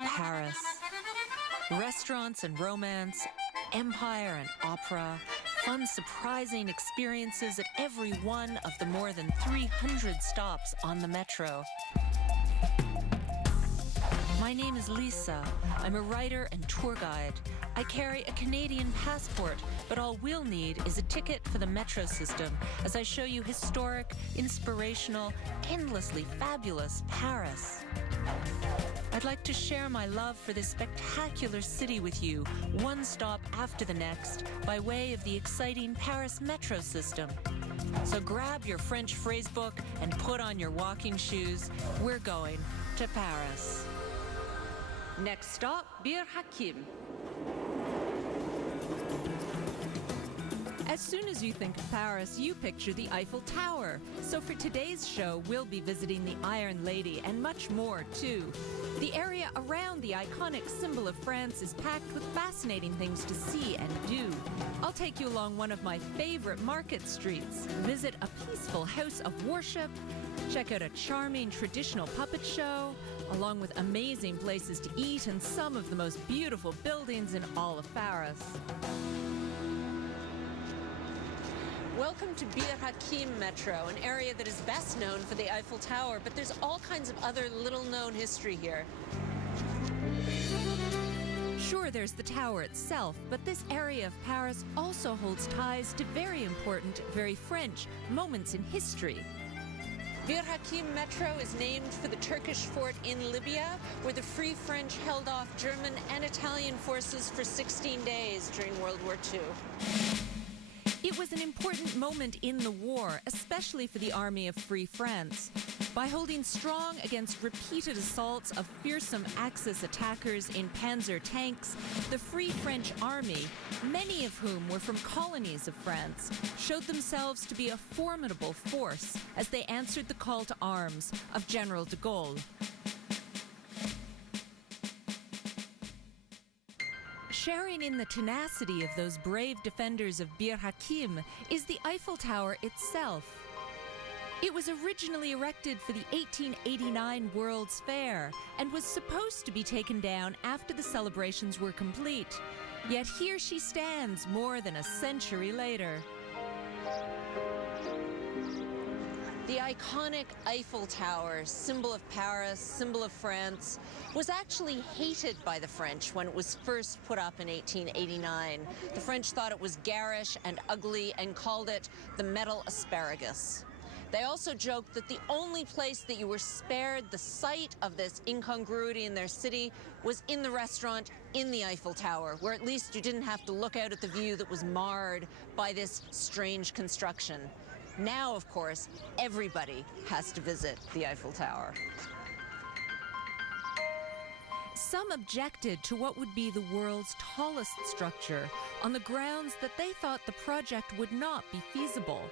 Paris. Restaurants and romance, empire and opera, fun, surprising experiences at every one of the more than 300 stops on the metro. My name is Lisa. I'm a writer and tour guide. I carry a Canadian passport, but all we'll need is a ticket for the metro system as I show you historic, inspirational, endlessly fabulous Paris. I'd like to share my love for this spectacular city with you, one stop after the next, by way of the exciting Paris metro system. So grab your French phrasebook and put on your walking shoes. We're going to Paris. Next stop, Bir Hakeim. As soon as you think of Paris, you picture the Eiffel Tower. So for today's show, we'll be visiting the Iron Lady and much more, too. The area around the iconic symbol of France is packed with fascinating things to see and do. I'll take you along one of my favorite market streets, visit a peaceful house of worship, check out a charming traditional puppet show, along with amazing places to eat and some of the most beautiful buildings in all of Paris. Welcome to Bir Hakeim Metro, an area that is best known for the Eiffel Tower, but there's all kinds of other little-known history here. Sure, there's the tower itself, but this area of Paris also holds ties to very important, very French moments in history. Bir Hakeim Metro is named for the Turkish fort in Libya, where the Free French held off German and Italian forces for 16 days during World War II. It was an important moment in the war, especially for the Army of Free France. By holding strong against repeated assaults of fearsome Axis attackers in panzer tanks, the Free French Army, many of whom were from colonies of France, showed themselves to be a formidable force as they answered the call to arms of General de Gaulle. Sharing in the tenacity of those brave defenders of Bir Hakeim is the Eiffel Tower itself. It was originally erected for the 1889 World's Fair and was supposed to be taken down after the celebrations were complete. Yet here she stands more than a century later. The iconic Eiffel Tower, symbol of Paris, symbol of France, was actually hated by the French when it was first put up in 1889. The French thought it was garish and ugly and called it the metal asparagus. They also joked that the only place that you were spared the sight of this incongruity in their city was in the restaurant in the Eiffel Tower, where at least you didn't have to look out at the view that was marred by this strange construction. Now, of course, everybody has to visit the Eiffel Tower. Some objected to what would be the world's tallest structure on the grounds that they thought the project would not be feasible.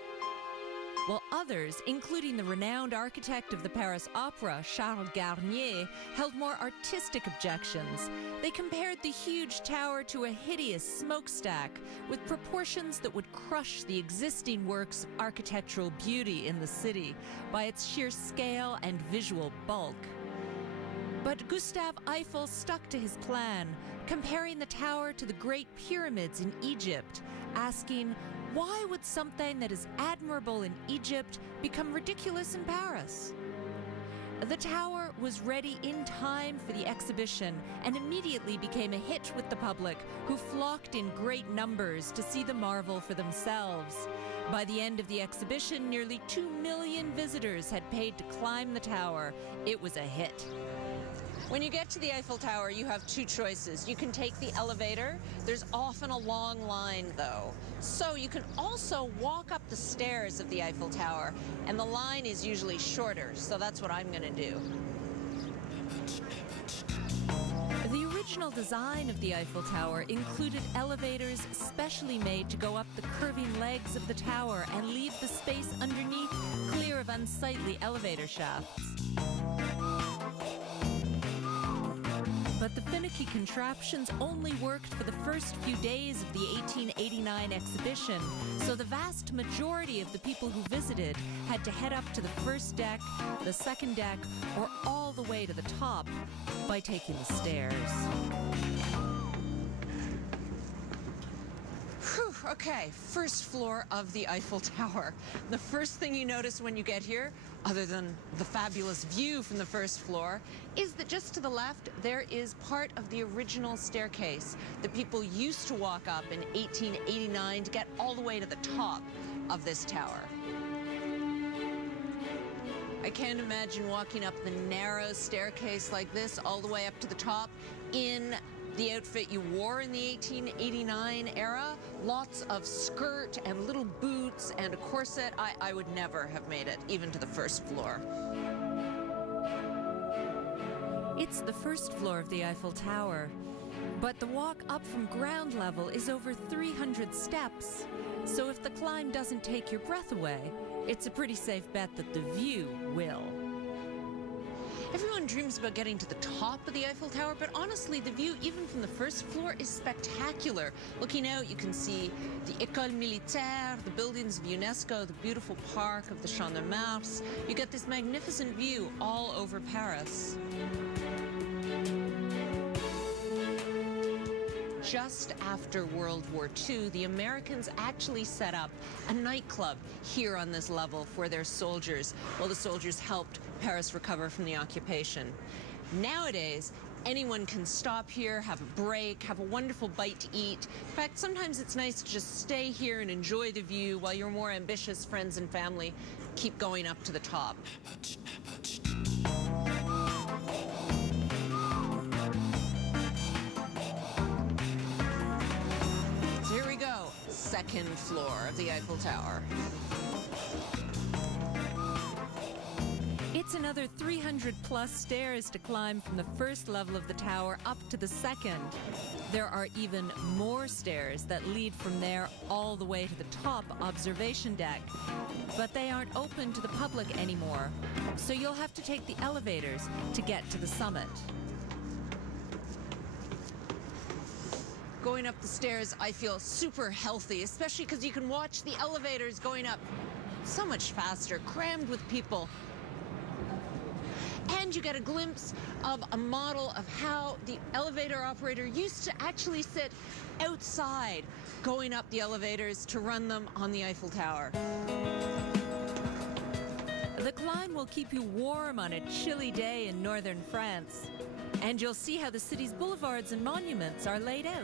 While others, including the renowned architect of the Paris Opera, Charles Garnier, held more artistic objections. They compared the huge tower to a hideous smokestack with proportions that would crush the existing works of architectural beauty in the city by its sheer scale and visual bulk. But Gustave Eiffel stuck to his plan, comparing the tower to the Great Pyramids in Egypt, asking, why would something that is admirable in Egypt become ridiculous in Paris? The tower was ready in time for the exhibition and immediately became a hit with the public, who flocked in great numbers to see the marvel for themselves. By the end of the exhibition, nearly 2 million visitors had paid to climb the tower. It was a hit. When you get to the Eiffel Tower, you have two choices. You can take the elevator. There's often a long line, though. So you can also walk up the stairs of the Eiffel Tower, and the line is usually shorter, so that's what I'm going to do. The original design of the Eiffel Tower included elevators specially made to go up the curving legs of the tower and leave the space underneath clear of unsightly elevator shafts. But the finicky contraptions only worked for the first few days of the 1889 exhibition, so the vast majority of the people who visited had to head up to the first deck, the second deck, or all the way to the top. by taking the stairs. Whew, okay, first floor of the Eiffel Tower. The first thing you notice when you get here, other than the fabulous view from the first floor, is that just to the left, there is part of the original staircase that people used to walk up in 1889 to get all the way to the top of this tower. I can't imagine walking up the narrow staircase like this all the way up to the top in the outfit you wore in the 1889 era. Lots of skirt and little boots and a corset. I would never have made it even to the first floor. It's the first floor of the Eiffel Tower, but the walk up from ground level is over 300 steps. So if the climb doesn't take your breath away, it's a pretty safe bet that the view will. Everyone dreams about getting to the top of the Eiffel Tower, but honestly, the view, even from the first floor, is spectacular. Looking out, you can see the École Militaire, the buildings of UNESCO, the beautiful park of the Champ de Mars. You get this magnificent view all over Paris. Just after World War II, the Americans actually set up a nightclub here on this level for their soldiers, while the soldiers helped Paris recover from the occupation. Nowadays, anyone can stop here, have a break, have a wonderful bite to eat. In fact, sometimes it's nice to just stay here and enjoy the view while your more ambitious friends and family keep going up to the top. Second floor of the Eiffel Tower. It's another 300 plus stairs to climb from the first level of the tower up to the second. There are even more stairs that lead from there all the way to the top observation deck. But they aren't open to the public anymore, so you'll have to take the elevators to get to the summit. Going up the stairs, I feel super healthy, especially because you can watch the elevators going up so much faster, crammed with people. And you get a glimpse of a model of how the elevator operator used to actually sit outside going up the elevators to run them on the Eiffel Tower. The climb will keep you warm on a chilly day in northern France. And you'll see how the city's boulevards and monuments are laid out.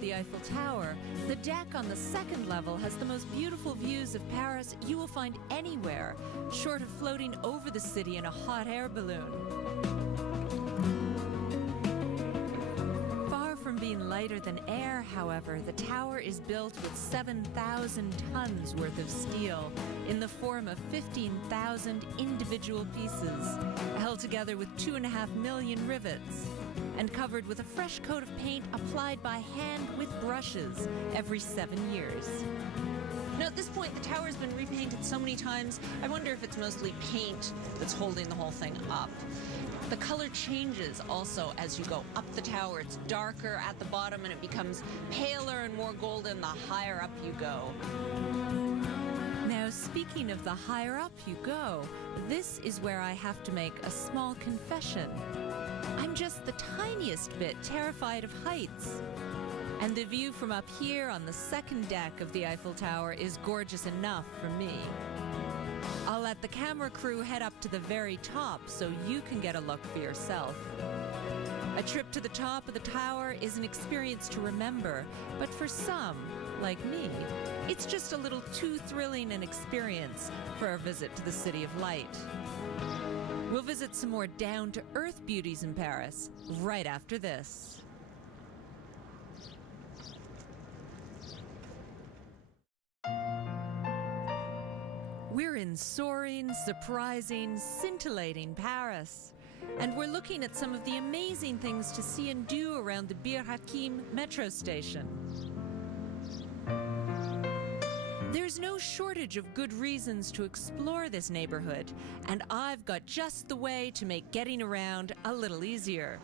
The Eiffel Tower, the deck on the second level has the most beautiful views of Paris you will find anywhere, short of floating over the city in a hot air balloon. Far from being lighter than air, however, the tower is built with 7,000 tons worth of steel in the form of 15,000 individual pieces, held together with 2.5 million rivets, and covered with a fresh coat of paint applied by hand with brushes every 7 years. Now, at this point, the tower's been repainted so many times, I wonder if it's mostly paint that's holding the whole thing up. The color changes also as you go up the tower. It's darker at the bottom and it becomes paler and more golden the higher up you go. Now, speaking of the higher up you go, this is where I have to make a small confession. I'm just the tiniest bit terrified of heights. And the view from up here on the second deck of the Eiffel Tower is gorgeous enough for me. I'll let the camera crew head up to the very top so you can get a look for yourself. A trip to the top of the tower is an experience to remember, but for some, like me, it's just a little too thrilling an experience for a visit to the City of Light. We'll visit some more down-to-earth beauties in Paris right after this. We're in soaring, surprising, scintillating Paris. And we're looking at some of the amazing things to see and do around the Bir Hakeim metro station. There's no shortage of good reasons to explore this neighborhood, and I've got just the way to make getting around a little easier.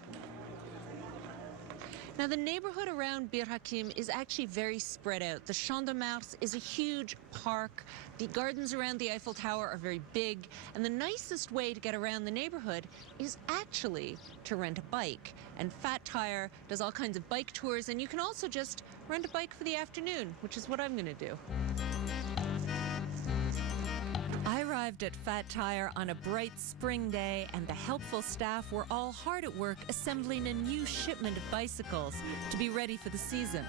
Now, the neighborhood around Bir Hakeim is actually very spread out. The Champ de Mars is a huge park. The gardens around the Eiffel Tower are very big. And the nicest way to get around the neighborhood is actually to rent a bike. And Fat Tire does all kinds of bike tours. And you can also just rent a bike for the afternoon, which is what I'm going to do. I arrived at Fat Tire on a bright spring day, and the helpful staff were all hard at work assembling a new shipment of bicycles to be ready for the season.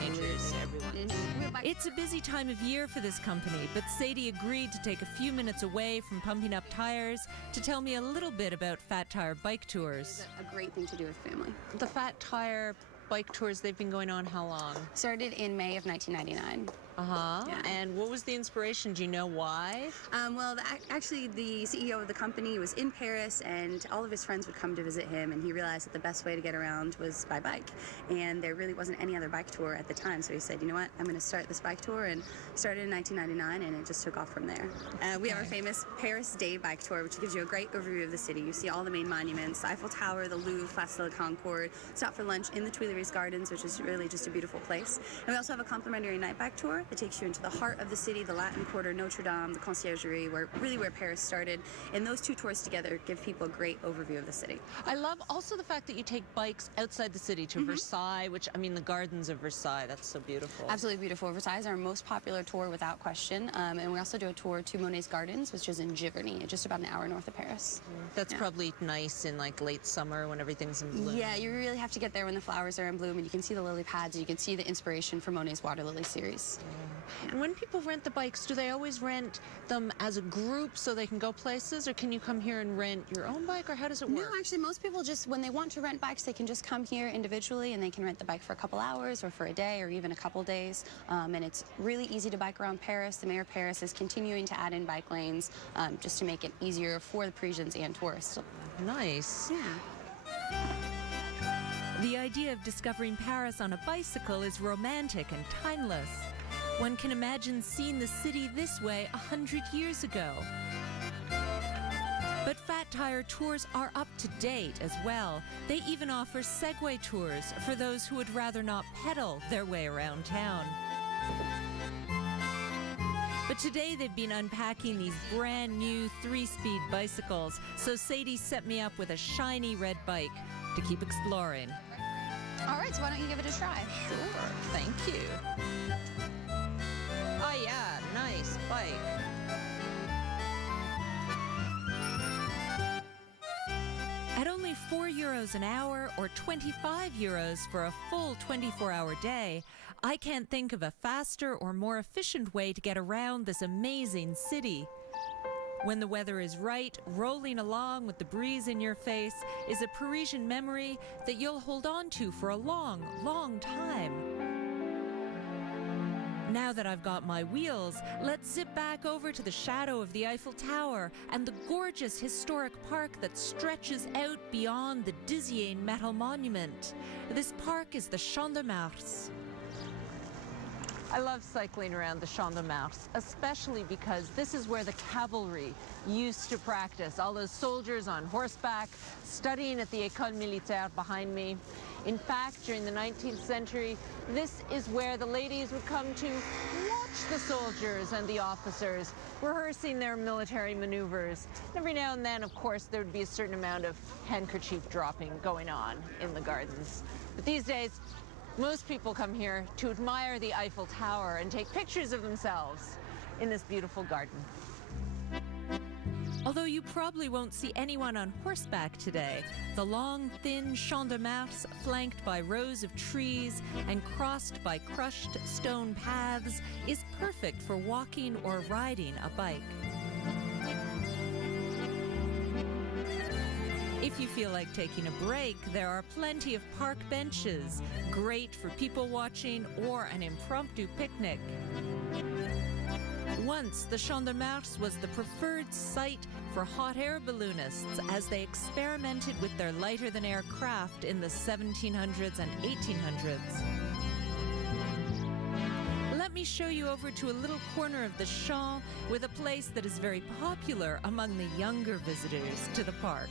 Cheers, everyone. It's a busy time of year for this company, but Sadie agreed to take a few minutes away from pumping up tires to tell me a little bit about Fat Tire bike tours. It's a great thing to do with family. The Fat Tire bike tours, they've been going on how long? Started in May of 1999. Uh-huh. Yeah. And what was the inspiration? Do you know why? Well, actually, the CEO of the company was in Paris, and all of his friends would come to visit him, and he realized that the best way to get around was by bike. And there really wasn't any other bike tour at the time, so he said, you know what, I'm going to start this bike tour, and started in 1999, and it just took off from there. We have our famous Paris Day bike tour, which gives you a great overview of the city. You see all the main monuments, the Eiffel Tower, the Louvre, Place de la Concorde, stop for lunch in the Tuileries Gardens, which is really just a beautiful place. And we also have a complimentary night bike tour that takes you into the heart of the city, the Latin Quarter, Notre Dame, the Conciergerie, where Paris started. And those two tours together give people a great overview of the city. I love also the fact that you take bikes outside the city to Versailles, which, I mean, the gardens of Versailles, that's so beautiful. Absolutely beautiful. Versailles is our most popular tour without question. And we also do a tour to Monet's Gardens, which is in Giverny, just about an hour north of Paris. That's probably nice in like late summer when everything's in bloom. Yeah, you really have to get there when the flowers are in bloom, and you can see the lily pads, and you can see the inspiration for Monet's water lily series. And when people rent the bikes, do they always rent them as a group so they can go places, or can you come here and rent your own bike, or how does it work? No, actually, most people just, when they want to rent bikes, they can just come here individually, and they can rent the bike for a couple hours or for a day or even a couple days. And it's really easy to bike around Paris. The mayor of Paris is continuing to add in bike lanes just to make it easier for the Parisians and tourists. Nice. Yeah. The idea of discovering Paris on a bicycle is romantic and timeless. One can imagine seeing the city this way 100 years ago. But Fat Tire tours are up to date as well. They even offer Segway tours for those who would rather not pedal their way around town. But today they've been unpacking these brand new 3-speed bicycles, so Sadie set me up with a shiny red bike to keep exploring. All right, so why don't you give it a try? Sure, thank you. Oh yeah, nice bike. At only €4 an hour or €25 for a full 24-hour day, I can't think of a faster or more efficient way to get around this amazing city. When the weather is right, rolling along with the breeze in your face is a Parisian memory that you'll hold on to for a long, long time. Now that I've got my wheels, let's zip back over to the shadow of the Eiffel Tower and the gorgeous historic park that stretches out beyond the dizzying metal monument. This park is the Champ de Mars. I love cycling around the Champ de Mars, especially because this is where the cavalry used to practice. All those soldiers on horseback, studying at the École Militaire behind me. In fact, during the 19th century, this is where the ladies would come to watch the soldiers and the officers rehearsing their military maneuvers. Every now and then, of course, there would be a certain amount of handkerchief dropping going on in the gardens. But these days, most people come here to admire the Eiffel Tower and take pictures of themselves in this beautiful garden. Although you probably won't see anyone on horseback today, the long, thin Champ de Mars, flanked by rows of trees and crossed by crushed stone paths, is perfect for walking or riding a bike. If you feel like taking a break, there are plenty of park benches, great for people watching or an impromptu picnic. Once, the Champ de Mars was the preferred site for hot air balloonists as they experimented with their lighter-than-air craft in the 1700s and 1800s. Let me show you over to a little corner of the Champ with a place that is very popular among the younger visitors to the park.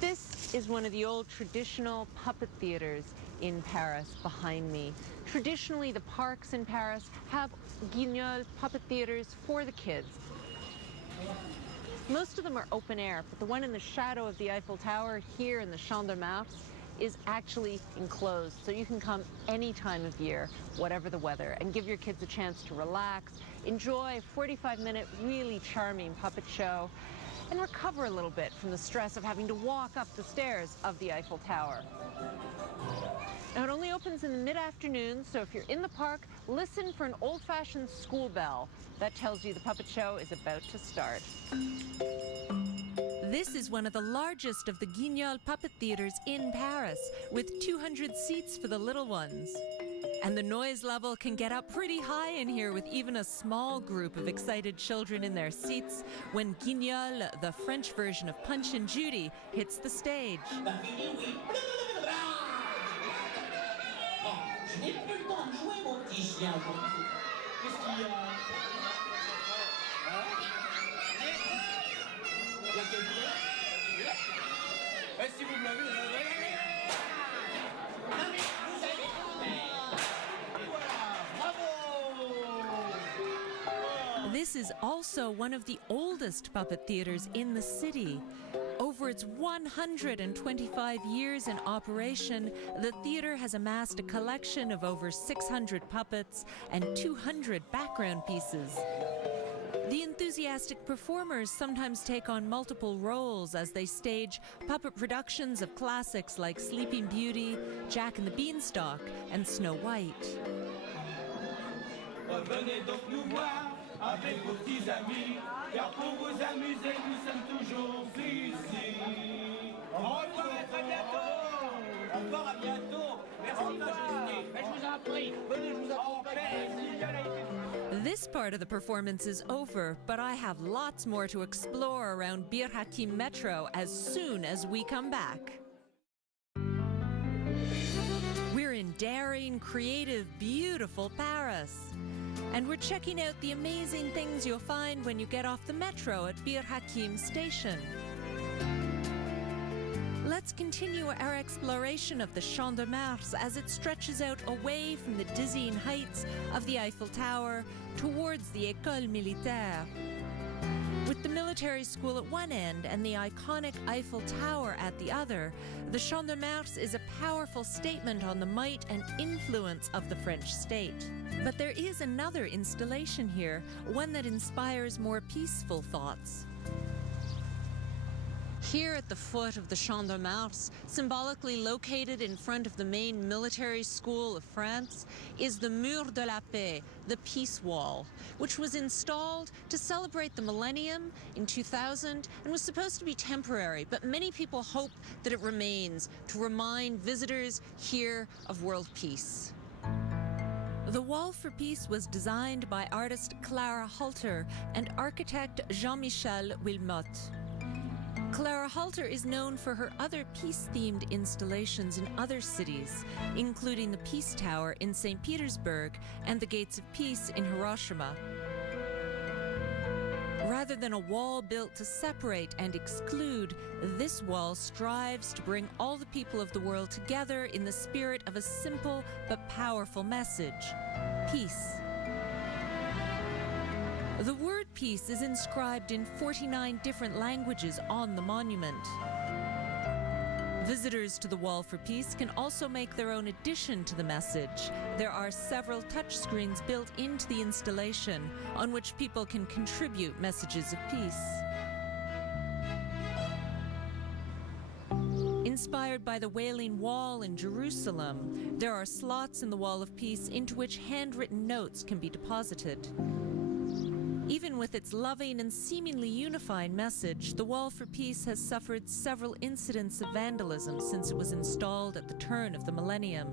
This is one of the old traditional puppet theaters in Paris behind me. Traditionally, the parks in Paris have guignol puppet theaters for the kids. Most of them are open air, but the one in the shadow of the Eiffel Tower here in the Champ de Mars is actually enclosed, so you can come any time of year, whatever the weather, and give your kids a chance to relax, enjoy a 45-minute really charming puppet show, and recover a little bit from the stress of having to walk up the stairs of the Eiffel Tower. Now, it only opens in the mid-afternoon, so if you're in the park, listen for an old-fashioned school bell. That tells you the puppet show is about to start. This is one of the largest of the guignol puppet theaters in Paris, with 200 seats for the little ones. And the noise level can get up pretty high in here with even a small group of excited children in their seats when Guignol, the French version of Punch and Judy, hits the stage. This is also one of the oldest puppet theaters in the city. Over its 125 years in operation, the theater has amassed a collection of over 600 puppets and 200 background pieces. The enthusiastic performers sometimes take on multiple roles as they stage puppet productions of classics like Sleeping Beauty, Jack and the Beanstalk, and Snow White. Venez donc nous voir avec vos petits amis, car pour vous amuser, nous sommes toujours ici. Au revoir et très bientôt. Au revoir, à bientôt. Merci, Majesté. Mais je vous en prie, venez, je vous accompagne. This part of the performance is over, but I have lots more to explore around Bir Hakeim Metro as soon as we come back. We're in daring, creative, beautiful Paris. And we're checking out the amazing things you'll find when you get off the metro at Bir Hakeim station. Let's continue our exploration of the Champ de Mars as it stretches out away from the dizzying heights of the Eiffel Tower towards the École Militaire. With the military school at one end and the iconic Eiffel Tower at the other, the Champ de Mars is a powerful statement on the might and influence of the French state. But there is another installation here, one that inspires more peaceful thoughts. Here at the foot of the Champ de Mars, symbolically located in front of the main military school of France, is the Mur de la Paix, the Peace Wall, which was installed to celebrate the millennium in 2000 and was supposed to be temporary, but many people hope that it remains to remind visitors here of world peace. The Wall for Peace was designed by artist Clara Halter and architect Jean-Michel Wilmotte. Clara Halter is known for her other peace-themed installations in other cities, including the Peace Tower in St. Petersburg and the Gates of Peace in Hiroshima. Rather than a wall built to separate and exclude, this wall strives to bring all the people of the world together in the spirit of a simple but powerful message: peace. The word peace is inscribed in 49 different languages on the monument. Visitors to the Wall for Peace can also make their own addition to the message. There are several touchscreens built into the installation on which people can contribute messages of peace. Inspired by the Wailing Wall in Jerusalem, there are slots in the Wall of Peace into which handwritten notes can be deposited. Even with its loving and seemingly unifying message, the Wall for Peace has suffered several incidents of vandalism since it was installed at the turn of the millennium.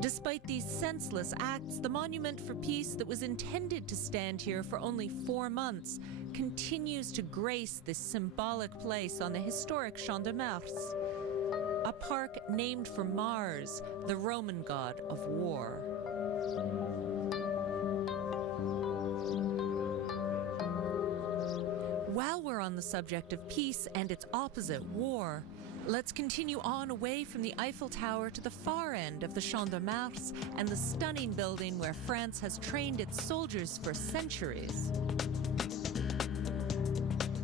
Despite these senseless acts, the Monument for Peace that was intended to stand here for only 4 months continues to grace this symbolic place on the historic Champ de Mars, a park named for Mars, the Roman god of war. While we're on the subject of peace and its opposite, war, let's continue on away from the Eiffel Tower to the far end of the Champ de Mars and the stunning building where France has trained its soldiers for centuries.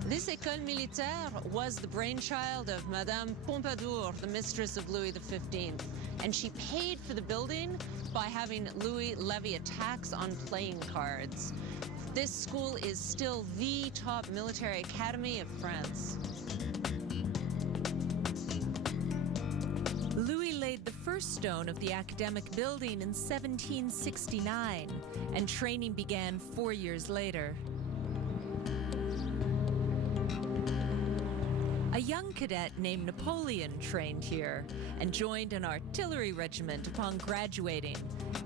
This École Militaire was the brainchild of Madame Pompadour, the mistress of Louis XV, and she paid for the building by having Louis levy a tax on playing cards. This school is still the top military academy of France. Louis laid the first stone of the academic building in 1769, and training began 4 years later. A young cadet named Napoleon trained here and joined an artillery regiment upon graduating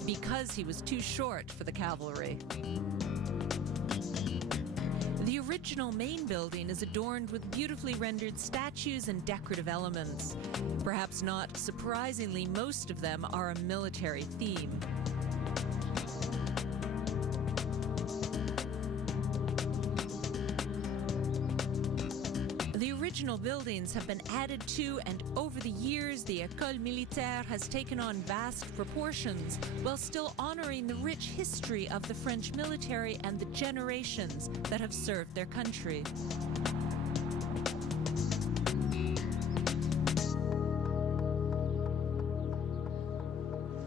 because he was too short for the cavalry. The original main building is adorned with beautifully rendered statues and decorative elements. Perhaps not surprisingly, most of them are a military theme. The original buildings have been added to, and over the years, the École Militaire has taken on vast proportions while still honoring the rich history of the French military and the generations that have served their country.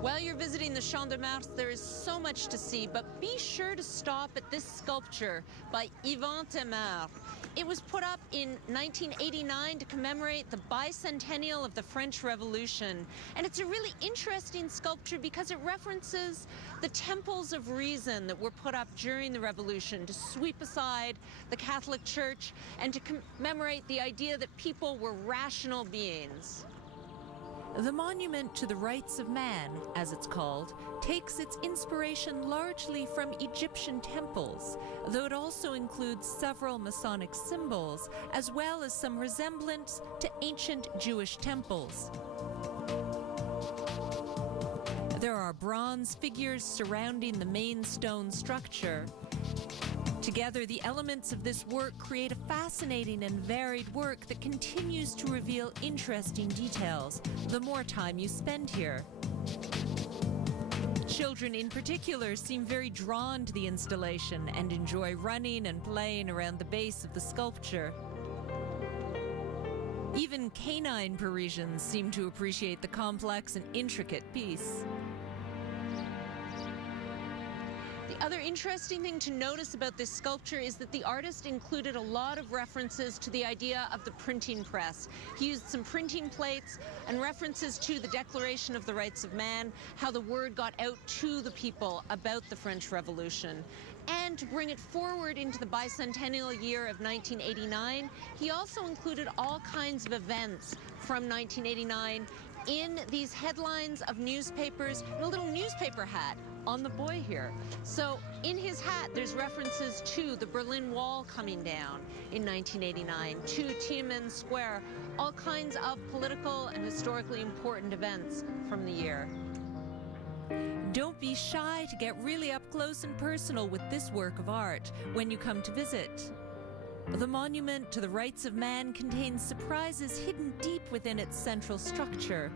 While you're visiting the Champ de Mars, there is so much to see, but be sure to stop at this sculpture by Yvan Temard. It was put up in 1989 to commemorate the bicentennial of the French Revolution. And it's a really interesting sculpture because it references the temples of reason that were put up during the Revolution to sweep aside the Catholic Church and to commemorate the idea that people were rational beings. The Monument to the Rights of Man, as it's called, takes its inspiration largely from Egyptian temples, though it also includes several Masonic symbols, as well as some resemblance to ancient Jewish temples. There are bronze figures surrounding the main stone structure. Together, the elements of this work create a fascinating and varied work that continues to reveal interesting details the more time you spend here. Children in particular seem very drawn to the installation and enjoy running and playing around the base of the sculpture. Even canine Parisians seem to appreciate the complex and intricate piece. The other interesting thing to notice about this sculpture is that the artist included a lot of references to the idea of the printing press. He used some printing plates and references to the Declaration of the Rights of Man, how the word got out to the people about the French Revolution. And to bring it forward into the bicentennial year of 1989, he also included all kinds of events from 1989 in these headlines of newspapers, and a little newspaper hat on the boy here. So in his hat, there's references to the Berlin Wall coming down in 1989, to Tiananmen Square, all kinds of political and historically important events from the year. Don't be shy to get really up close and personal with this work of art when you come to visit. The Monument to the Rights of Man contains surprises hidden deep within its central structure.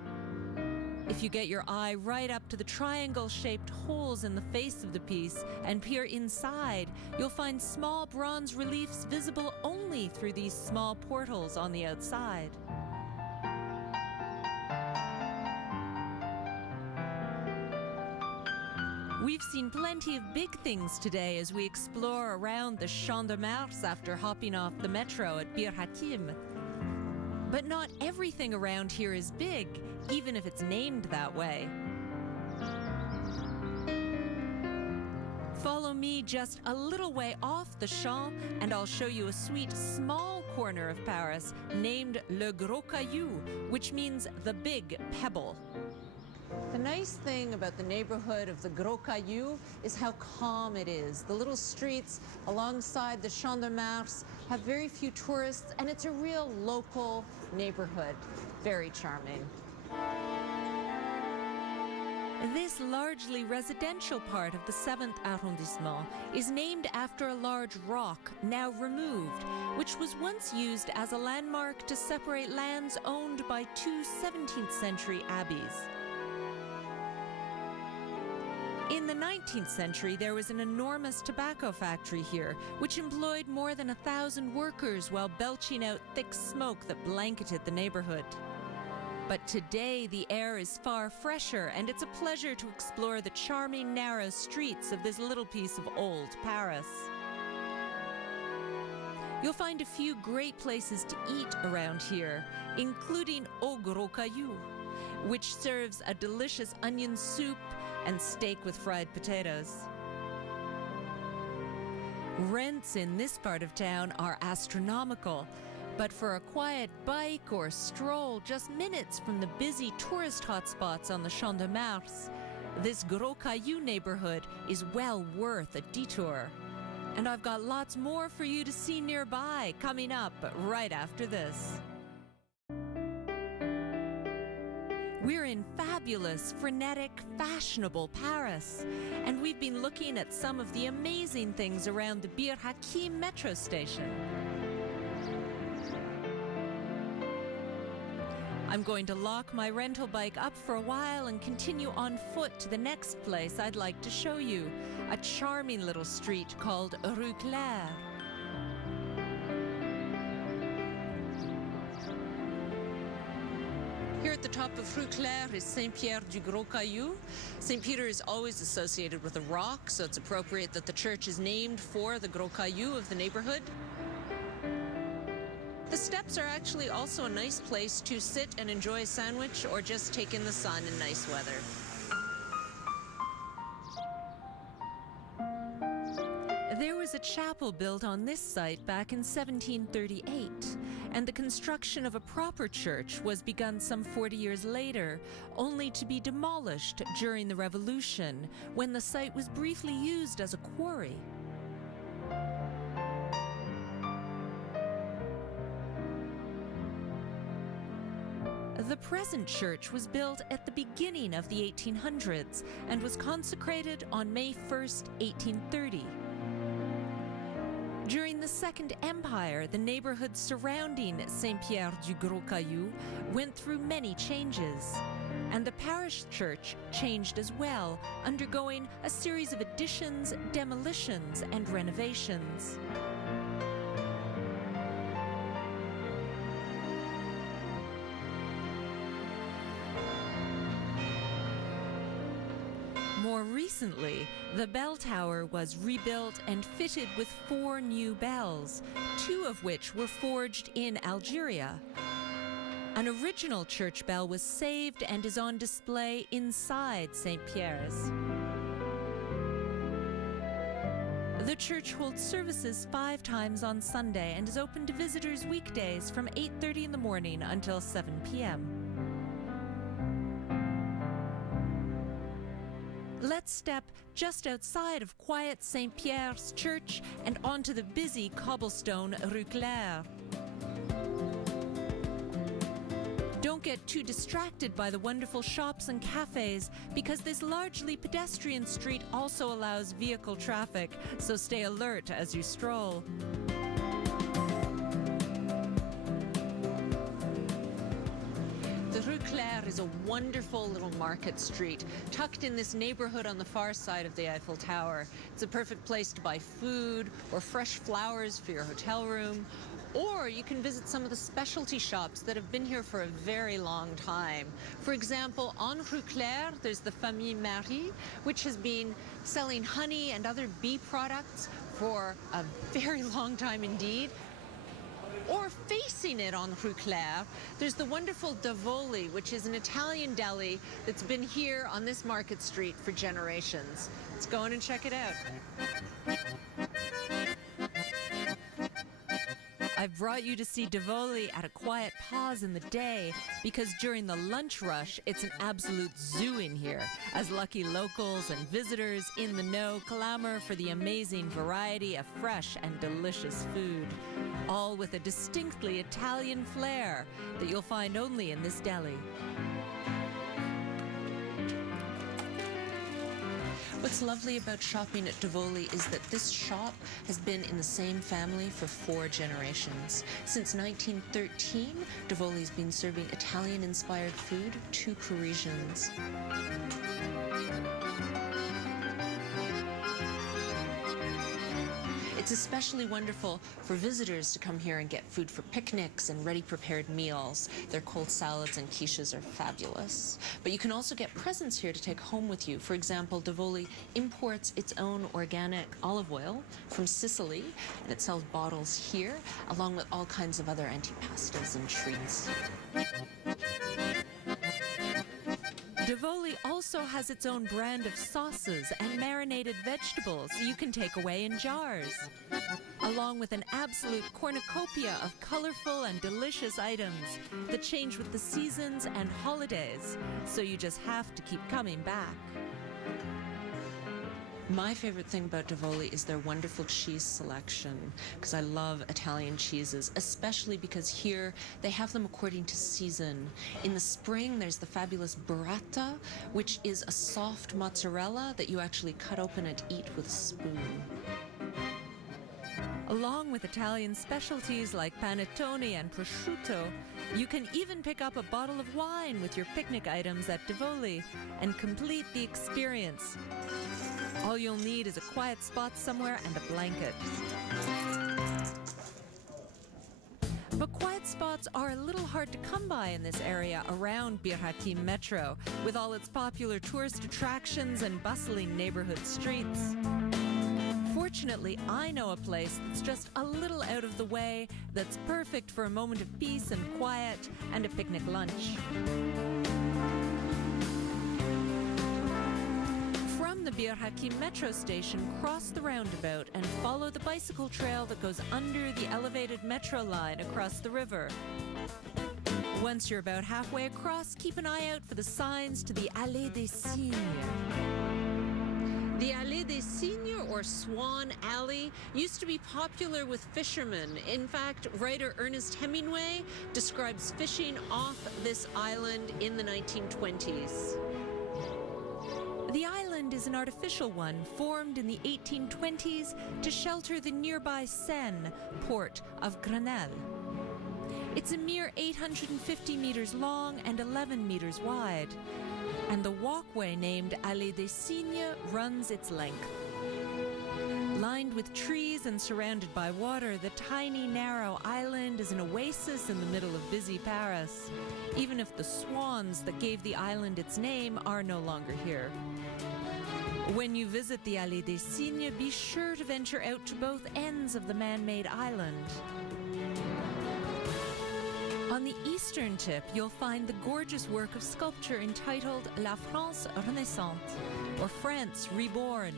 If you get your eye right up to the triangle-shaped holes in the face of the piece and peer inside, you'll find small bronze reliefs visible only through these small portals on the outside. We've seen plenty of big things today as we explore around the Champ de Mars after hopping off the metro at Bir Hakeim. But not everything around here is big, even if it's named that way. Follow me just a little way off the Champ, and I'll show you a sweet, small corner of Paris named Le Gros Caillou, which means the Big Pebble. The nice thing about the neighborhood of the Gros Caillou is how calm it is. The little streets alongside the Champ de Mars have very few tourists, and it's a real local neighborhood. Very charming. This largely residential part of the 7th arrondissement is named after a large rock, now removed, which was once used as a landmark to separate lands owned by two 17th century abbeys. In the 19th century, there was an enormous tobacco factory here, which employed more than 1,000 workers while belching out thick smoke that blanketed the neighborhood. But today, the air is far fresher, and it's a pleasure to explore the charming, narrow streets of this little piece of old Paris. You'll find a few great places to eat around here, including Au Gros Caillou, which serves a delicious onion soup and steak with fried potatoes. Rents in this part of town are astronomical, but for a quiet bike or stroll just minutes from the busy tourist hotspots on the Champ de Mars, this Gros Caillou neighborhood is well worth a detour. And I've got lots more for you to see nearby coming up right after this. We're in fabulous, frenetic, fashionable Paris, and we've been looking at some of the amazing things around the Bir Hakeim metro station. I'm going to lock my rental bike up for a while and continue on foot to the next place I'd like to show you, a charming little street called Rue Claire. Here at the top of Rue Claire is Saint-Pierre du Gros Caillou. St. Peter is always associated with a rock, so it's appropriate that the church is named for the Gros Caillou of the neighborhood. The steps are actually also a nice place to sit and enjoy a sandwich or just take in the sun in nice weather. There was a chapel built on this site back in 1738, and the construction of a proper church was begun some 40 years later, only to be demolished during the Revolution, when the site was briefly used as a quarry. The present church was built at the beginning of the 1800s and was consecrated on May 1st, 1830. During the Second Empire, the neighborhood surrounding Saint-Pierre du Gros Caillou went through many changes, and the parish church changed as well, undergoing a series of additions, demolitions, and renovations. More recently, the bell tower was rebuilt and fitted with 4 new bells, 2 of which were forged in Algeria. An original church bell was saved and is on display inside St. Pierre's. The church holds services 5 times on Sunday and is open to visitors weekdays from 8:30 in the morning until 7 p.m. Let's step just outside of quiet St. Pierre's Church and onto the busy cobblestone Rue Claire. Don't get too distracted by the wonderful shops and cafes, because this largely pedestrian street also allows vehicle traffic, so stay alert as you stroll. The Rue Claire is a wonderful little market street tucked in this neighborhood on the far side of the Eiffel Tower. It's a perfect place to buy food or fresh flowers for your hotel room, or you can visit some of the specialty shops that have been here for a very long time. For example, on Rue Claire, there's the Famille Marie, which has been selling honey and other bee products for a very long time indeed. Or facing it on Rue Claire, there's the wonderful Davoli, which is an Italian deli that's been here on this market street for generations. Let's go in and check it out. I've brought you to see Tivoli at a quiet pause in the day because during the lunch rush, it's an absolute zoo in here, as lucky locals and visitors in the know clamor for the amazing variety of fresh and delicious food, all with a distinctly Italian flair that you'll find only in this deli. What's lovely about shopping at Tivoli is that this shop has been in the same family for 4 generations. Since 1913, Tivoli's been serving Italian-inspired food to Parisians. It's especially wonderful for visitors to come here and get food for picnics and ready-prepared meals. Their cold salads and quiches are fabulous. But you can also get presents here to take home with you. For example, Tivoli imports its own organic olive oil from Sicily, and it sells bottles here, along with all kinds of other antipastas and treats. Tivoli also has its own brand of sauces and marinated vegetables you can take away in jars, along with an absolute cornucopia of colorful and delicious items that change with the seasons and holidays, so you just have to keep coming back. My favorite thing about Tivoli is their wonderful cheese selection, because I love Italian cheeses, especially because here they have them according to season. In the spring, there's the fabulous burrata, which is a soft mozzarella that you actually cut open and eat with a spoon. Along with Italian specialties like panettone and prosciutto, you can even pick up a bottle of wine with your picnic items at Tivoli and complete the experience. All you'll need is a quiet spot somewhere and a blanket. But quiet spots are a little hard to come by in this area around Bir Hakeim Metro, with all its popular tourist attractions and bustling neighborhood streets. Fortunately, I know a place that's just a little out of the way, that's perfect for a moment of peace and quiet and a picnic lunch. From the Bir Hakeim metro station, cross the roundabout and follow the bicycle trail that goes under the elevated metro line across the river. Once you're about halfway across, keep an eye out for the signs to the Allée des Cygnes. The Allée des Cygnes, or Swan Alley, used to be popular with fishermen. In fact, writer Ernest Hemingway describes fishing off this island in the 1920s. The island is an artificial one formed in the 1820s to shelter the nearby Seine port of Grenelle. It's a mere 850 meters long and 11 meters wide, and the walkway named Allée des Cygnes runs its length. Lined with trees and surrounded by water, the tiny, narrow island is an oasis in the middle of busy Paris, even if the swans that gave the island its name are no longer here. When you visit the Allée des Cygnes, be sure to venture out to both ends of the man-made island. On the eastern tip, you'll find the gorgeous work of sculpture entitled La France Renaissante, or France Reborn.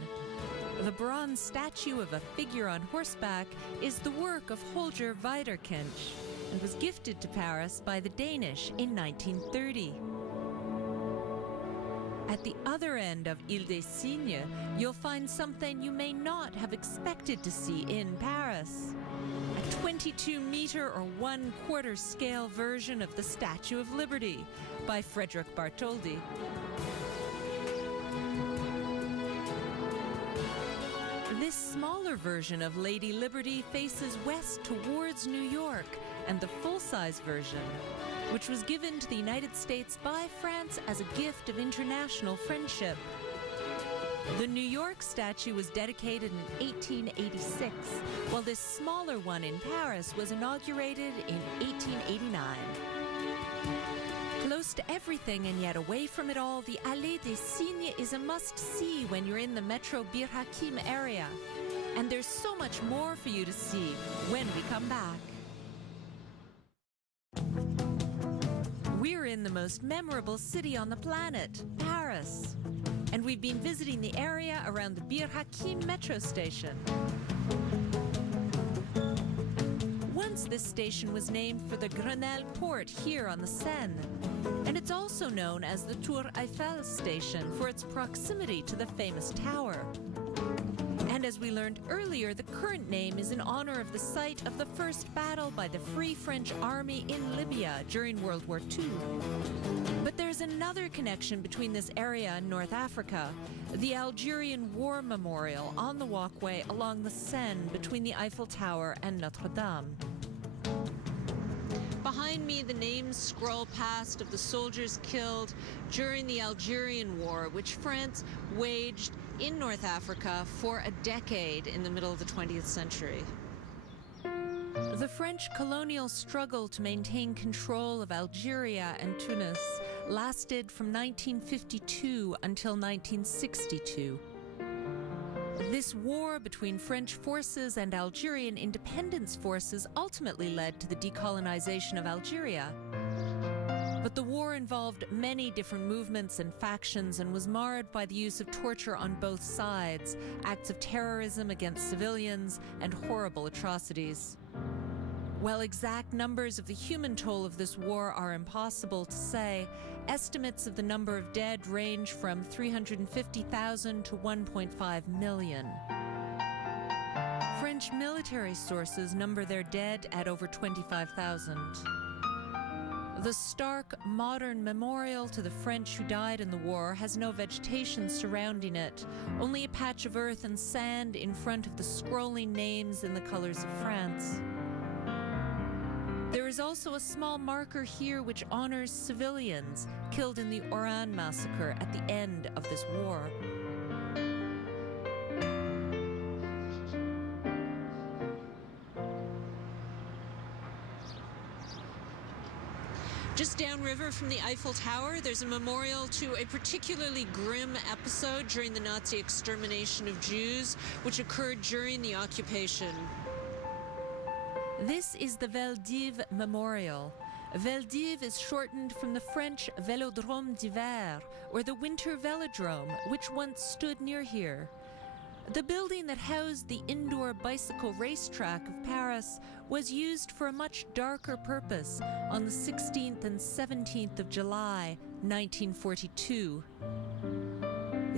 The bronze statue of a figure on horseback is the work of Holger Wiederkinch and was gifted to Paris by the Danish in 1930. At the other end of Ile des Cygnes, you'll find something you may not have expected to see in Paris. A 22-meter or 1/4 scale version of the Statue of Liberty by Frederick Bartholdi. This smaller version of Lady Liberty faces west towards New York, and the full-size version, which was given to the United States by France as a gift of international friendship. The New York statue was dedicated in 1886, while this smaller one in Paris was inaugurated in 1889. Close to everything and yet away from it all, the Allée des Cygnes is a must-see when you're in the Metro Bir Hakeim area. And there's so much more for you to see when we come back. We're in the most memorable city on the planet, Paris. And we've been visiting the area around the Bir Hakeim metro station. Once France, this station was named for the Grenelle port here on the Seine. And it's also known as the Tour Eiffel station for its proximity to the famous tower. And as we learned earlier, the current name is in honor of the site of the first battle by the Free French Army in Libya during World War II. But there's another connection between this area and North Africa, the Algerian War Memorial on the walkway along the Seine between the Eiffel Tower and Notre Dame. Behind me, the names scroll past of the soldiers killed during the Algerian War, which France waged in North Africa for a decade in the middle of the 20th century. The French colonial struggle to maintain control of Algeria and Tunis lasted from 1952 until 1962. This war between French forces and Algerian independence forces ultimately led to the decolonization of Algeria. But the war involved many different movements and factions and was marred by the use of torture on both sides, acts of terrorism against civilians, and horrible atrocities. While exact numbers of the human toll of this war are impossible to say, estimates of the number of dead range from 350,000 to 1.5 million. French military sources number their dead at over 25,000. The stark, modern memorial to the French who died in the war has no vegetation surrounding it, only a patch of earth and sand in front of the scrolling names in the colors of France. There is also a small marker here which honors civilians killed in the Oran massacre at the end of this war. Just downriver from the Eiffel Tower, there's a memorial to a particularly grim episode during the Nazi extermination of Jews, which occurred during the occupation. This is the Veldiv Memorial. Veldiv is shortened from the French Vélodrome d'hiver, or the Winter Velodrome, which once stood near here. The building that housed the indoor bicycle racetrack of Paris was used for a much darker purpose on the 16th and 17th of July, 1942.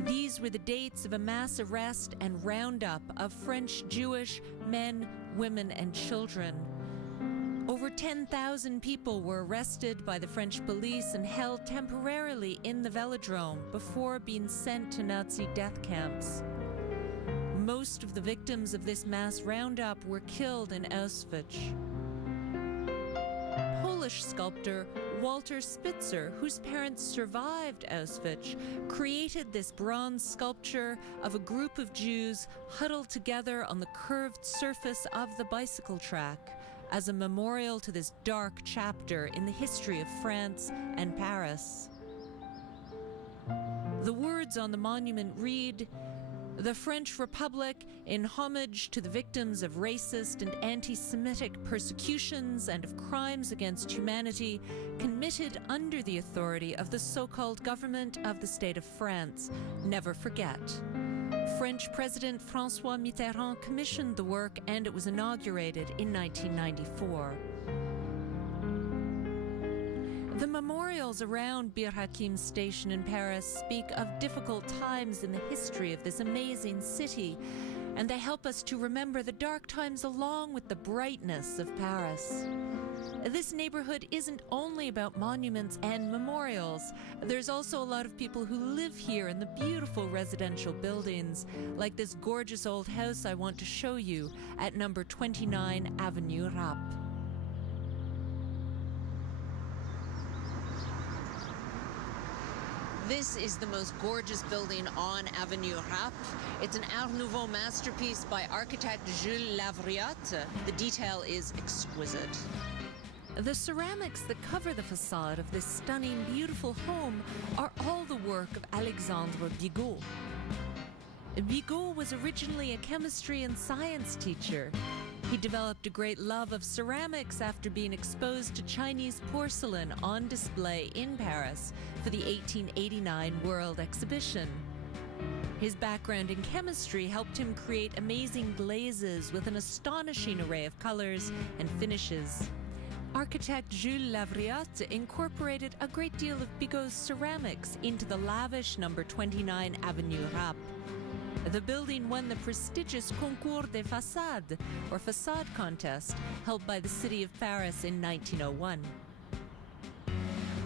These were the dates of a mass arrest and roundup of French Jewish men, women, and children. Over 10,000 people were arrested by the French police and held temporarily in the Velodrome before being sent to Nazi death camps. Most of the victims of this mass roundup were killed in Auschwitz. Polish sculptor Walter Spitzer, whose parents survived Auschwitz, created this bronze sculpture of a group of Jews huddled together on the curved surface of the bicycle track as a memorial to this dark chapter in the history of France and Paris. The words on the monument read, "The French Republic, in homage to the victims of racist and anti-Semitic persecutions and of crimes against humanity committed under the authority of the so-called government of the State of France, never forget." French President François Mitterrand commissioned the work and it was inaugurated in 1994. The memorials around Bir Hakeim station in Paris speak of difficult times in the history of this amazing city, and they help us to remember the dark times along with the brightness of Paris. This neighborhood isn't only about monuments and memorials. There's also a lot of people who live here in the beautiful residential buildings, like this gorgeous old house I want to show you at number 29 Avenue Rapp. This is the most gorgeous building on Avenue Rapp. It's an Art Nouveau masterpiece by architect Jules Lavriat. The detail is exquisite. The ceramics that cover the facade of this stunning, beautiful home are all the work of Alexandre Bigot. Bigot was originally a chemistry and science teacher. He developed a great love of ceramics after being exposed to Chinese porcelain on display in Paris for the 1889 World Exhibition. His background in chemistry helped him create amazing glazes with an astonishing array of colors and finishes. Architect Jules Lavriotte incorporated a great deal of Bigot's ceramics into the lavish number 29 Avenue Rapp. The building won the prestigious Concours des Façades, or facade contest, held by the city of Paris in 1901.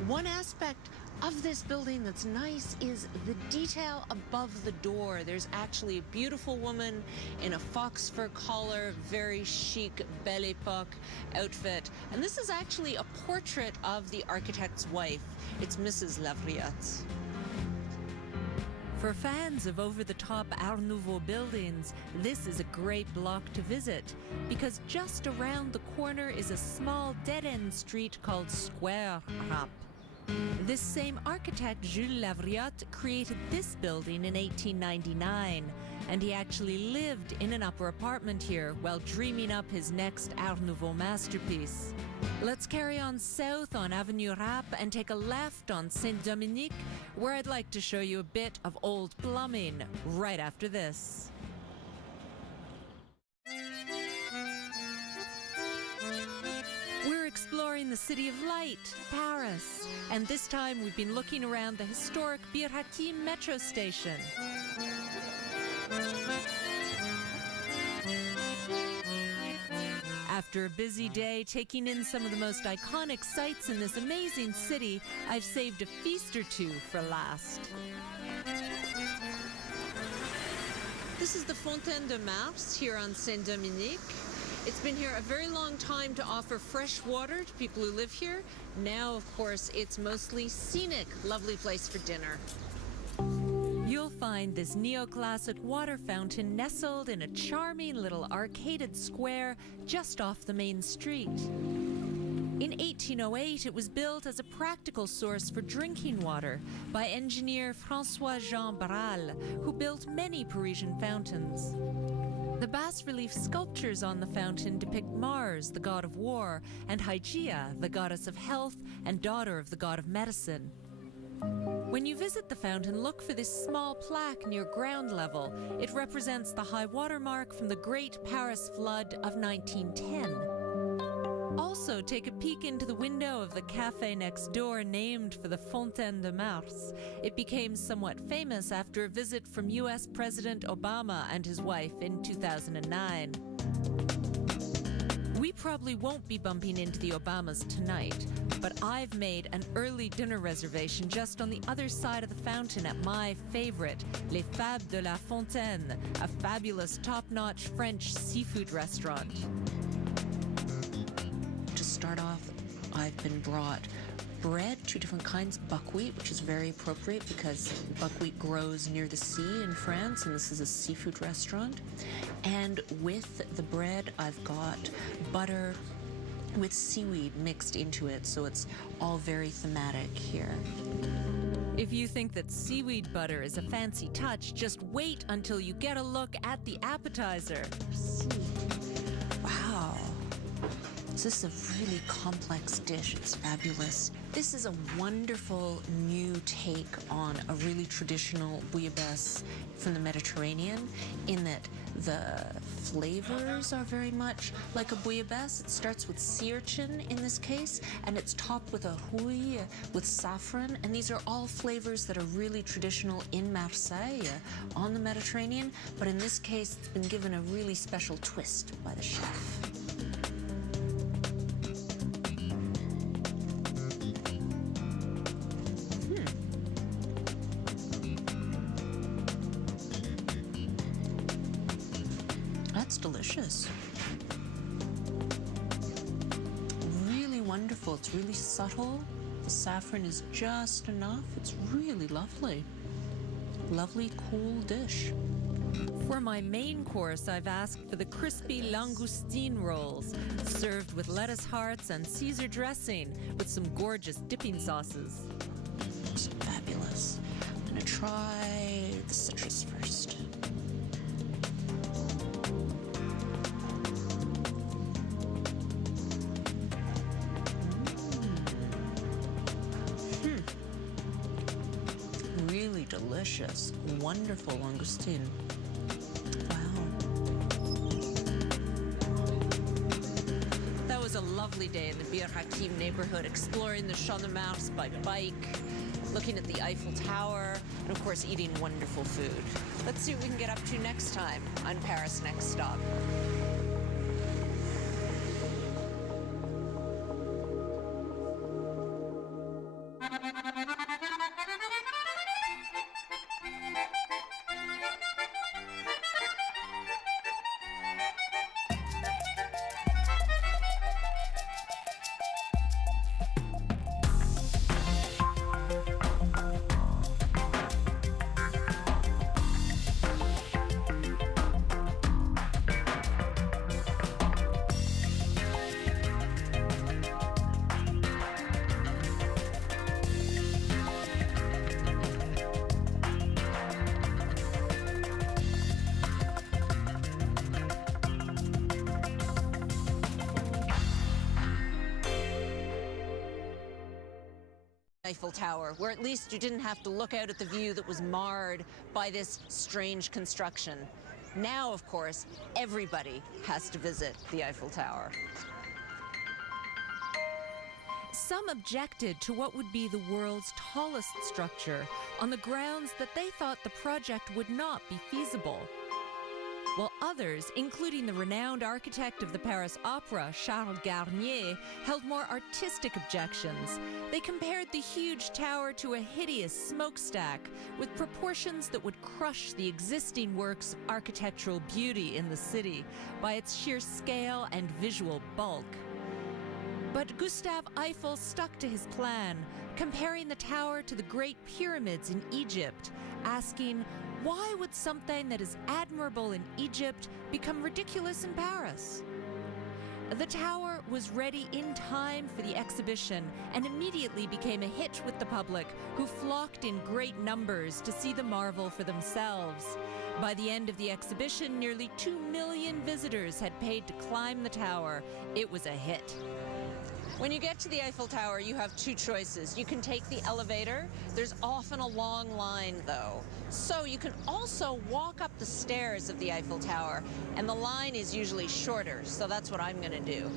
One aspect of this building that's nice is the detail above the door. There's actually a beautiful woman in a fox fur collar, very chic Belle Époque outfit. And this is actually a portrait of the architect's wife. It's Mrs. Lavriotte. For fans of over-the-top Art Nouveau buildings, this is a great block to visit, because just around the corner is a small dead-end street called Square Rapp. This same architect, Jules Lavriotte, created this building in 1899, and he actually lived in an upper apartment here while dreaming up his next Art Nouveau masterpiece. Let's carry on south on Avenue Rapp and take a left on Saint-Dominique, where I'd like to show you a bit of old plumbing right after this. We're exploring the city of light, Paris, and this time we've been looking around the historic Bir Hakeim metro station. After a busy day taking in some of the most iconic sights in this amazing city, I've saved a feast or two for last. This is the Fontaine de Mars here on Saint-Dominique. It's been here a very long time to offer fresh water to people who live here. Now, of course, it's mostly scenic, lovely place for dinner. You'll find this neoclassic water fountain nestled in a charming little arcaded square just off the main street. In 1808, it was built as a practical source for drinking water by engineer François-Jean Barral, who built many Parisian fountains. The bas-relief sculptures on the fountain depict Mars, the god of war, and Hygeia, the goddess of health and daughter of the god of medicine. When you visit the fountain, look for this small plaque near ground level. It represents the high water mark from the Great Paris Flood of 1910. Also, take a peek into the window of the cafe next door named for the Fontaine de Mars. It became somewhat famous after a visit from U.S. President Obama and his wife in 2009. We probably won't be bumping into the Obamas tonight, but I've made an early dinner reservation just on the other side of the fountain at my favorite, Les Fables de la Fontaine, a fabulous top-notch French seafood restaurant. To start off, I've been brought bread, two different kinds, buckwheat, which is very appropriate because buckwheat grows near the sea in France, and this is a seafood restaurant. And with the bread, I've got butter with seaweed mixed into it, so it's all very thematic here. If you think that seaweed butter is a fancy touch, just wait until you get a look at the appetizer. Wow. This is a really complex dish. It's fabulous. This is a wonderful new take on a really traditional bouillabaisse from the Mediterranean, in that the flavors are very much like a bouillabaisse. It starts with sea urchin in this case, and it's topped with a houille with saffron, and these are all flavors that are really traditional in Marseille on the Mediterranean, but in this case it's been given a really special twist by the chef. That's delicious. Really wonderful. It's really subtle. The saffron is just enough. It's really lovely. Lovely, cool dish. For my main course, I've asked for the crispy langoustine rolls, served with lettuce hearts and Caesar dressing with some gorgeous dipping sauces. It's fabulous. I'm gonna try the citrus first. Really delicious. delicious, wonderful langoustine. That was a lovely day in the Bir Hakeim neighborhood, exploring the Champ de Mars by bike, looking at the Eiffel Tower, and of course eating wonderful food. Let's see what we can get up to next time on Paris Next Stop. Eiffel Tower, where at least you didn't have to look out at the view that was marred by this strange construction. Now, of course, everybody has to visit the Eiffel Tower. Some objected to what would be the world's tallest structure on the grounds that they thought the project would not be feasible. While others, including the renowned architect of the Paris Opera, Charles Garnier, held more artistic objections. They compared the huge tower to a hideous smokestack with proportions that would crush the existing works of architectural beauty in the city by its sheer scale and visual bulk. But Gustave Eiffel stuck to his plan, comparing the tower to the Great Pyramids in Egypt, asking, why would something that is admirable in Egypt become ridiculous in Paris? The tower was ready in time for the exhibition and immediately became a hit with the public, who flocked in great numbers to see the marvel for themselves. By the end of the exhibition, nearly 2 million visitors had paid to climb the tower. It was a hit. When you get to the Eiffel Tower, you have two choices. You can take the elevator. There's often a long line, though. So you can also walk up the stairs of the Eiffel Tower, and the line is usually shorter, so that's what I'm going to do.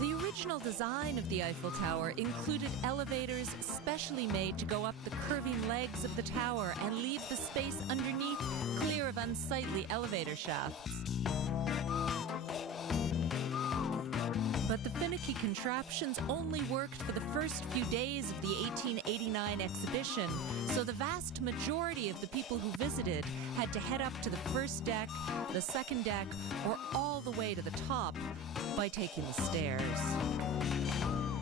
The original design of the Eiffel Tower included elevators specially made to go up the curving legs of the tower and leave the space underneath clear of unsightly elevator shafts. But the finicky contraptions only worked for the first few days of the 1889 exhibition, so the vast majority of the people who visited had to head up to the first deck, the second deck, or all the way to the top by taking the stairs.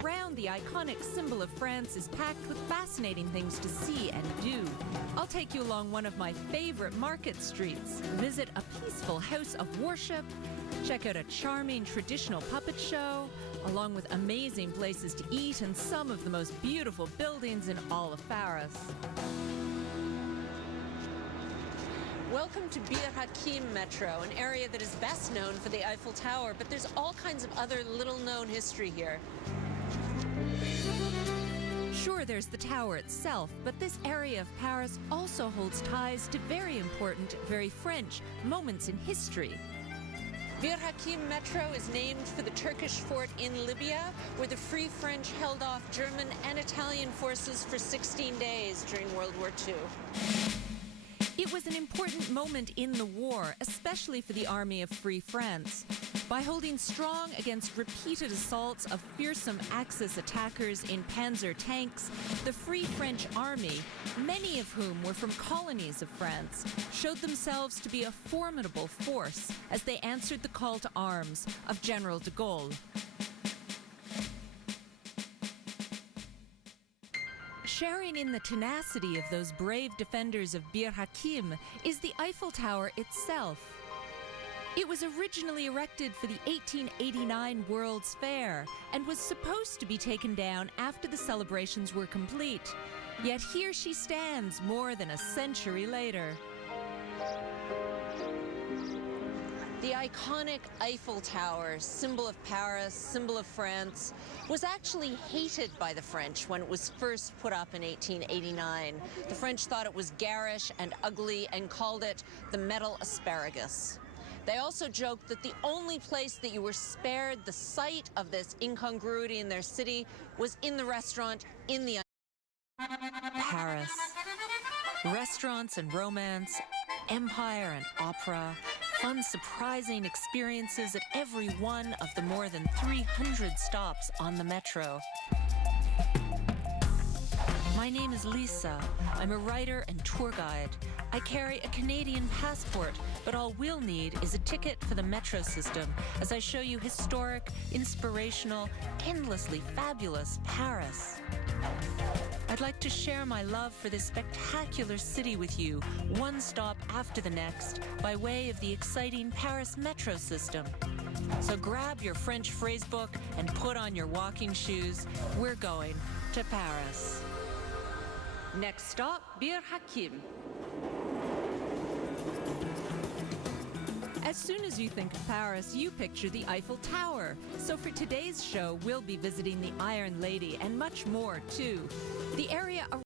Round the iconic symbol of France is packed with fascinating things to see and do. I'll take you along one of my favorite market streets, visit a peaceful house of worship, check out a charming traditional puppet show, along with amazing places to eat and some of the most beautiful buildings in all of Paris. Welcome to Bir Hakeim Metro, an area that is best known for the Eiffel Tower, but there's all kinds of other little-known history here. Sure, there's the tower itself, but this area of Paris also holds ties to very important, very French moments in history. Bir Hakeim Metro is named for the Turkish fort in Libya, where the Free French held off German and Italian forces for 16 days during World War II. It was an important moment in the war, especially for the Army of Free France. By holding strong against repeated assaults of fearsome Axis attackers in panzer tanks, the Free French Army, many of whom were from colonies of France, showed themselves to be a formidable force as they answered the call to arms of General de Gaulle. Sharing in the tenacity of those brave defenders of Bir Hakeim is the Eiffel Tower itself. It was originally erected for the 1889 World's Fair and was supposed to be taken down after the celebrations were complete. Yet here she stands more than a century later. The iconic Eiffel Tower, symbol of Paris, symbol of France, was actually hated by the French when it was first put up in 1889. The French thought it was garish and ugly and called it the metal asparagus. They also joked that the only place that you were spared the sight of this incongruity in their city was in the restaurant in the Paris. Restaurants and romance, empire and opera, fun, surprising experiences at every one of the more than 300 stops on the metro. My name is Lisa. I'm a writer and tour guide. I carry a Canadian passport, but all we'll need is a ticket for the metro system as I show you historic, inspirational, endlessly fabulous Paris. I'd like to share my love for this spectacular city with you, one stop after the next, by way of the exciting Paris metro system. So grab your French phrasebook and put on your walking shoes. We're going to Paris. Next stop, Bir Hakeim. As soon as you think of Paris, you picture the Eiffel Tower. So for today's show, we'll be visiting the Iron Lady and much more, too. The area